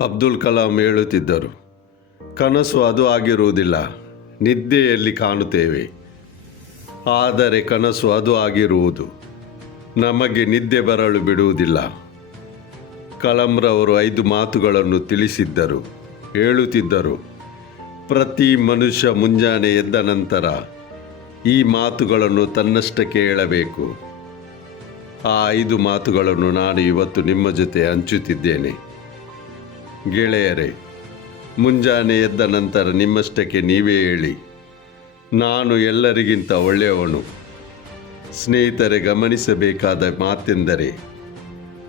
ಅಬ್ದುಲ್ ಕಲಾಂ ಹೇಳುತ್ತಿದ್ದರು, ಕನಸು ಅದು ಆಗಿರುವುದಿಲ್ಲ, ನಿದ್ದೆಯಲ್ಲಿ ಕಾಣುತ್ತೇವೆ. ಆದರೆ ಕನಸು ಅದು ಆಗಿರುವುದು, ನಮಗೆ ನಿದ್ದೆ ಬರಲು ಬಿಡುವುದಿಲ್ಲ. ಕಲಾಂರವರು 5 ಮಾತುಗಳನ್ನು ತಿಳಿಸಿದ್ದರು. ಹೇಳುತ್ತಿದ್ದರು, ಪ್ರತಿ ಮನುಷ್ಯ ಮುಂಜಾನೆ ಎದ್ದ ನಂತರ ಈ ಮಾತುಗಳನ್ನು ತನ್ನಷ್ಟಕ್ಕೆ ಹೇಳಬೇಕು. ಆ 5 ಮಾತುಗಳನ್ನು ನಾನು ಇವತ್ತು ನಿಮ್ಮ ಜೊತೆ ಹಂಚುತ್ತಿದ್ದೇನೆ. ಗೆಳೆಯರೇ, ಮುಂಜಾನೆ ಎದ್ದ ನಂತರ ನಿಮ್ಮಷ್ಟಕ್ಕೆ ನೀವೇ ಹೇಳಿ, ನಾನು ಎಲ್ಲರಿಗಿಂತ ಒಳ್ಳೆಯವನು. ಸ್ನೇಹಿತರೆ, ಗಮನಿಸಬೇಕಾದ ಮಾತೆಂದರೆ,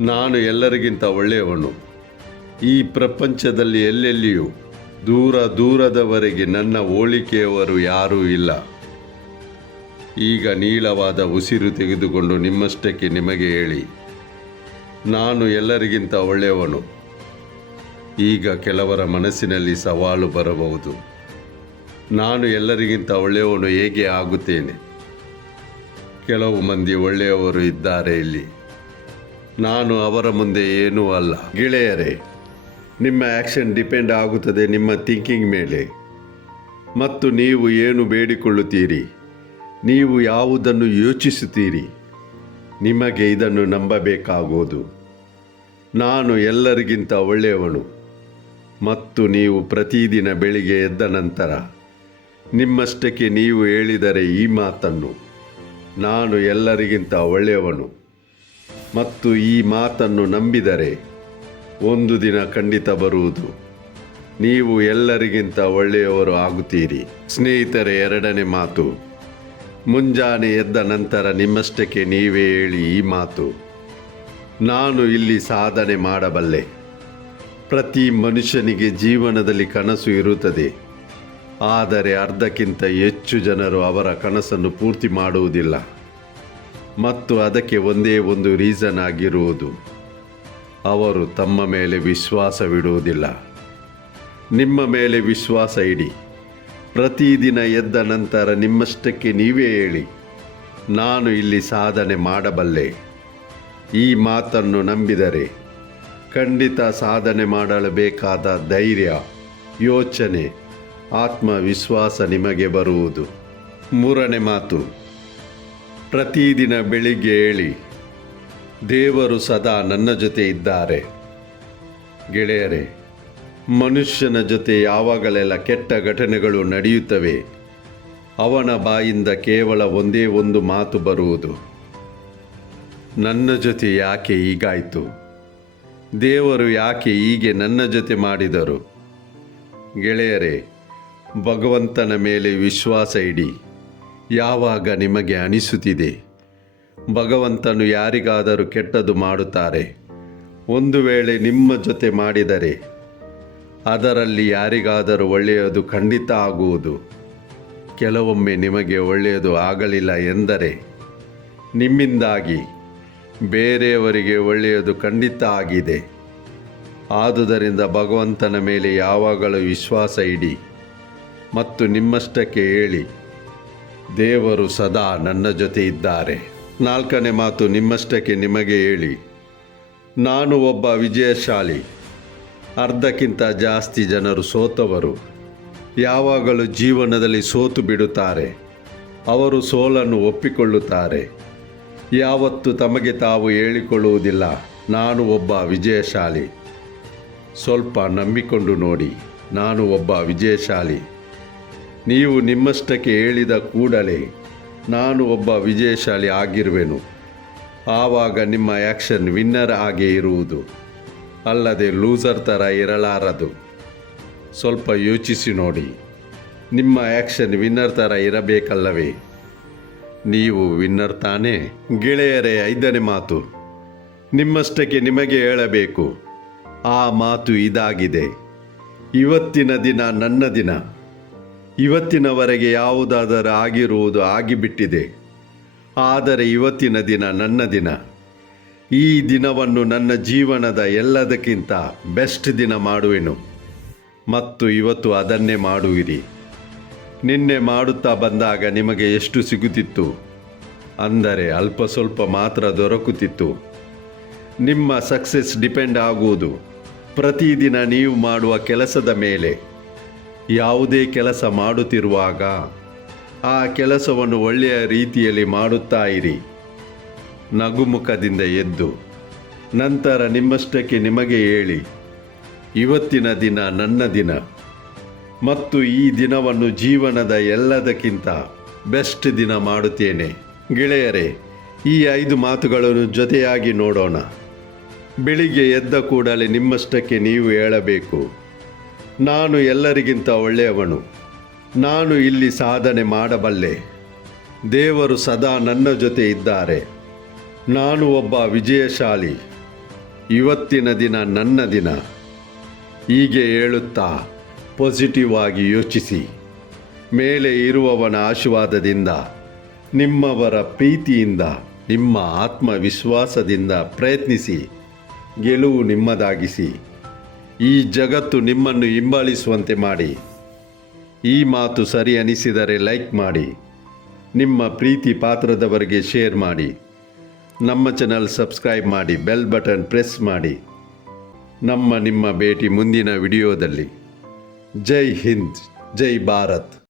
ನಾನು ಎಲ್ಲರಿಗಿಂತ ಒಳ್ಳೆಯವನು. ಈ ಪ್ರಪಂಚದಲ್ಲಿ ಎಲ್ಲೆಲ್ಲಿಯೂ ದೂರದವರೆಗೆ ನನ್ನ ಹೋಲಿಕೆಯವರು ಯಾರೂ ಇಲ್ಲ. ಈಗ ನೀಳವಾದ ಉಸಿರು ತೆಗೆದುಕೊಂಡು ನಿಮ್ಮಷ್ಟಕ್ಕೆ ನಿಮಗೆ ಹೇಳಿ, ನಾನು ಎಲ್ಲರಿಗಿಂತ ಒಳ್ಳೆಯವನು. ಈಗ ಕೆಲವರ ಮನಸ್ಸಿನಲ್ಲಿ ಸವಾಲು ಬರಬಹುದು, ನಾನು ಎಲ್ಲರಿಗಿಂತ ಒಳ್ಳೆಯವನು ಹೇಗೆ ಆಗುತ್ತೇನೆ? ಕೆಲವು ಮಂದಿ ಒಳ್ಳೆಯವರು ಇದ್ದಾರೆ ಇಲ್ಲಿ, ನಾನು ಅವರ ಮುಂದೆ ಏನೂ ಅಲ್ಲ. ಗೆಳೆಯರೇ, ನಿಮ್ಮ ಆ್ಯಕ್ಷನ್ ಡಿಪೆಂಡ್ ಆಗುತ್ತದೆ ನಿಮ್ಮ ಥಿಂಕಿಂಗ್ ಮೇಲೆ. ಮತ್ತು ನೀವು ಏನು ಬೇಡಿಕೊಳ್ಳುತ್ತೀರಿ, ನೀವು ಯಾವುದನ್ನು ಯೋಚಿಸುತ್ತೀರಿ, ನಿಮಗೆ ಇದನ್ನು ನಂಬಬೇಕಾಗುವುದು. ನಾನು ಎಲ್ಲರಿಗಿಂತ ಒಳ್ಳೆಯವನು. ಮತ್ತು ನೀವು ಪ್ರತಿದಿನ ಬೆಳಿಗ್ಗೆ ಎದ್ದ ನಂತರ ನಿಮ್ಮಷ್ಟಕ್ಕೆ ನೀವು ಹೇಳಿದರೆ ಈ ಮಾತನ್ನು, ನಾನು ಎಲ್ಲರಿಗಿಂತ ಒಳ್ಳೆಯವನು, ಮತ್ತು ಈ ಮಾತನ್ನು ನಂಬಿದರೆ ಒಂದು ದಿನ ಖಂಡಿತ ಬರುವುದು, ನೀವು ಎಲ್ಲರಿಗಿಂತ ಒಳ್ಳೆಯವರು ಆಗುತ್ತೀರಿ. ಸ್ನೇಹಿತರೆ, 2ನೇ ಮಾತು, ಮುಂಜಾನೆ ಎದ್ದ ನಂತರ ನಿಮ್ಮಷ್ಟಕ್ಕೆ ನೀವೇ ಹೇಳಿ ಈ ಮಾತು, ನಾನು ಇಲ್ಲಿ ಸಾಧನೆ ಮಾಡಬಲ್ಲೆ. ಪ್ರತಿ ಮನುಷ್ಯನಿಗೆ ಜೀವನದಲ್ಲಿ ಕನಸು ಇರುತ್ತದೆ, ಆದರೆ ಅರ್ಧಕ್ಕಿಂತ ಹೆಚ್ಚು ಜನರು ಅವರ ಕನಸನ್ನು ಪೂರ್ತಿ ಮಾಡುವುದಿಲ್ಲ. ಮತ್ತು ಅದಕ್ಕೆ ಒಂದೇ ಒಂದು ರೀಸನ್ ಆಗಿರುವುದು, ಅವರು ತಮ್ಮ ಮೇಲೆ ವಿಶ್ವಾಸವಿಡುವುದಿಲ್ಲ. ನಿಮ್ಮ ಮೇಲೆ ವಿಶ್ವಾಸ ಇಡಿ. ಪ್ರತಿದಿನ ಎದ್ದ ನಂತರ ನಿಮ್ಮಷ್ಟಕ್ಕೆ ನೀವೇ ಹೇಳಿ, ನಾನು ಇಲ್ಲಿ ಸಾಧನೆ ಮಾಡಬಲ್ಲೆ. ಈ ಮಾತನ್ನು ನಂಬಿದರೆ ಖಂಡಿತ ಸಾಧನೆ ಮಾಡಲು ಬೇಕಾದ ಧೈರ್ಯ, ಯೋಚನೆ, ಆತ್ಮವಿಶ್ವಾಸ ನಿಮಗೆ ಬರುವುದು. 3ನೇ ಮಾತು, ಪ್ರತಿದಿನ ಬೆಳಿಗ್ಗೆ ಹೇಳಿ, ದೇವರು ಸದಾ ನನ್ನ ಜೊತೆ ಇದ್ದಾರೆ. ಗೆಳೆಯರೇ, ಮನುಷ್ಯನ ಜೊತೆ ಯಾವಾಗಲೆಲ್ಲ ಕೆಟ್ಟ ಘಟನೆಗಳು ನಡೆಯುತ್ತವೆ, ಅವನ ಬಾಯಿಂದ ಕೇವಲ ಒಂದೇ ಒಂದು ಮಾತು ಬರುವುದು, ನನ್ನ ಜೊತೆ ಯಾಕೆ ಹೀಗಾಯಿತು? ದೇವರು ಯಾಕೆ ಹೀಗೆ ನನ್ನ ಜೊತೆ ಮಾಡಿದರು? ಗೆಳೆಯರೇ, ಭಗವಂತನ ಮೇಲೆ ವಿಶ್ವಾಸ ಇಡಿ. ಯಾವಾಗ ನಿಮಗೆ ಅನಿಸುತ್ತಿದೆ ಭಗವಂತನು ಯಾರಿಗಾದರೂ ಕೆಟ್ಟದ್ದು ಮಾಡುತ್ತಾರೆ, ಒಂದು ವೇಳೆ ನಿಮ್ಮ ಜೊತೆ ಮಾಡಿದರೆ ಅದರಲ್ಲಿ ಯಾರಿಗಾದರೂ ಒಳ್ಳೆಯದು ಖಂಡಿತ ಆಗುವುದು. ಕೆಲವೊಮ್ಮೆ ನಿಮಗೆ ಒಳ್ಳೆಯದು ಆಗಲಿಲ್ಲ ಎಂದರೆ ನಿಮ್ಮಿಂದಾಗಿ ಬೇರೆಯವರಿಗೆ ಒಳ್ಳೆಯದು ಖಂಡಿತ ಆಗಿದೆ. ಆದುದರಿಂದ ಭಗವಂತನ ಮೇಲೆ ಯಾವಾಗಲೂ ವಿಶ್ವಾಸ ಇಡಿ ಮತ್ತು ನಿಮ್ಮಷ್ಟಕ್ಕೆ ಹೇಳಿ, ದೇವರು ಸದಾ ನನ್ನ ಜೊತೆ ಇದ್ದಾರೆ. 4ನೇ ಮಾತು, ನಿಮ್ಮಷ್ಟಕ್ಕೆ ನಿಮಗೆ ಹೇಳಿ, ನಾನು ಒಬ್ಬ ವಿಜಯಶಾಲಿ. ಅರ್ಧಕ್ಕಿಂತ ಜಾಸ್ತಿ ಜನರು ಸೋತವರು. ಯಾವಾಗಲೂ ಜೀವನದಲ್ಲಿ ಸೋತು ಬಿಡುತ್ತಾರೆ. ಅವರು ಸೋಲನ್ನು ಒಪ್ಪಿಕೊಳ್ಳುತ್ತಾರೆ. ಯಾವತ್ತೂ ತಮಗೆ ತಾವು ಹೇಳಿಕೊಳ್ಳುವುದಿಲ್ಲ, ನಾನು ಒಬ್ಬ ವಿಜಯಶಾಲಿ. ಸ್ವಲ್ಪ ನಂಬಿಕೊಂಡು ನೋಡಿ, ನಾನು ಒಬ್ಬ ವಿಜಯಶಾಲಿ. ನೀವು ನಿಮ್ಮಷ್ಟಕ್ಕೆ ಹೇಳಿದ ಕೂಡಲೇ ನಾನು ಒಬ್ಬ ವಿಜಯಶಾಲಿ ಆಗಿರುವೆನು. ಆವಾಗ ನಿಮ್ಮ ಆ್ಯಕ್ಷನ್ ವಿನ್ನರ್ ಆಗೇ ಇರುವುದು, ಅಲ್ಲದೆ ಲೂಸರ್ ಥರ ಇರಲಾರದು. ಸ್ವಲ್ಪ ಯೋಚಿಸಿ ನೋಡಿ, ನಿಮ್ಮ ಆ್ಯಕ್ಷನ್ ವಿನ್ನರ್ ಥರ ಇರಬೇಕಲ್ಲವೇ? ನೀವು ವಿನ್ನರ್ ತಾನೇ? ಗೆಳೆಯರೇ, 5ನೇ ಮಾತು, ನಿಮ್ಮಷ್ಟಕ್ಕೆ ನಿಮಗೆ ಹೇಳಬೇಕು. ಆ ಮಾತು ಇದಾಗಿದೆ, ಇವತ್ತಿನ ದಿನ ನನ್ನ ದಿನ. ಇವತ್ತಿನವರೆಗೆ ಯಾವುದಾದರೂ ಆಗಿರುವುದು ಆಗಿಬಿಟ್ಟಿದೆ, ಆದರೆ ಇವತ್ತಿನ ದಿನ ನನ್ನ ದಿನ. ಈ ದಿನವನ್ನು ನನ್ನ ಜೀವನದ ಎಲ್ಲದಕ್ಕಿಂತ ಬೆಸ್ಟ್ ದಿನ ಮಾಡುವೆನು ಮತ್ತು ಇವತ್ತು ಅದನ್ನೇ ಮಾಡುವಿರಿ. ನಿನ್ನೆ ಮಾಡುತ್ತಾ ಬಂದಾಗ ನಿಮಗೆ ಎಷ್ಟು ಸಿಗುತ್ತಿತ್ತು ಅಂದರೆ ಅಲ್ಪ ಸ್ವಲ್ಪ ಮಾತ್ರ ದೊರಕುತ್ತಿತ್ತು. ನಿಮ್ಮ ಸಕ್ಸಸ್ ಡಿಪೆಂಡ್ ಆಗುವುದು ಪ್ರತಿದಿನ ನೀವು ಮಾಡುವ ಕೆಲಸದ ಮೇಲೆ ಯಾವುದೇ ಕೆಲಸ ಮಾಡುತ್ತಿರುವಾಗ ಆ ಕೆಲಸವನ್ನು ಒಳ್ಳೆಯ ರೀತಿಯಲ್ಲಿ ಮಾಡುತ್ತಾ ಇರಿ. ನಗುಮುಖದಿಂದ ಎದ್ದು ನಂತರ ನಿಮ್ಮಷ್ಟಕ್ಕೆ ನಿಮಗೆ ಹೇಳಿ, ಇವತ್ತಿನ ದಿನ ನನ್ನ ದಿನ ಮತ್ತು ಈ ದಿನವನ್ನು ಜೀವನದ ಎಲ್ಲದಕ್ಕಿಂತ ಬೆಸ್ಟ್ ದಿನ ಮಾಡುತ್ತೇನೆ. ಗೆಳೆಯರೇ, ಈ 5 ಮಾತುಗಳನ್ನು ಜೊತೆಯಾಗಿ ನೋಡೋಣ. ಬೆಳಿಗ್ಗೆ ಎದ್ದ ಕೂಡಲೇ ನಿಮ್ಮಷ್ಟಕ್ಕೆ ನೀವು ಹೇಳಬೇಕು, ನಾನು ಎಲ್ಲರಿಗಿಂತ ಒಳ್ಳೆಯವನು, ನಾನು ಇಲ್ಲಿ ಸಾಧನೆ ಮಾಡಬಲ್ಲೆ, ದೇವರು ಸದಾ ನನ್ನ ಜೊತೆ ಇದ್ದಾರೆ, ನಾನು ಒಬ್ಬ ವಿಜಯಶಾಲಿ, ಇವತ್ತಿನ ದಿನ ನನ್ನ ದಿನ. ಹೀಗೆ ಹೇಳುತ್ತಾ ಪಾಸಿಟಿವ್ ಆಗಿ ಯೋಚಿಸಿ. ಮೇಲೆ ಇರುವವನ ಆಶೀರ್ವಾದದಿಂದ, ನಿಮ್ಮವರ ಪ್ರೀತಿಯಿಂದ, ನಿಮ್ಮ ಆತ್ಮವಿಶ್ವಾಸದಿಂದ ಪ್ರಯತ್ನಿಸಿ ಗೆಲುವು ನಿಮ್ಮದಾಗಿಸಿ. ಈ ಜಗತ್ತು ನಿಮ್ಮನ್ನು ಹಿಂಬಾಲಿಸುವಂತೆ ಮಾಡಿ. ಈ ಮಾತು ಸರಿ ಅನಿಸಿದರೆ ಲೈಕ್ ಮಾಡಿ, ನಿಮ್ಮ ಪ್ರೀತಿ ಪಾತ್ರದವರಿಗೆ ಶೇರ್ ಮಾಡಿ, ನಮ್ಮ ಚಾನಲ್ ಸಬ್ಸ್ಕ್ರೈಬ್ ಮಾಡಿ, ಬೆಲ್ ಬಟನ್ ಪ್ರೆಸ್ ಮಾಡಿ. ನಿಮ್ಮ ಭೇಟಿ ಮುಂದಿನ ವಿಡಿಯೋದಲ್ಲಿ. ಜೈ ಹಿಂದ್, ಜೈ ಭಾರತ್.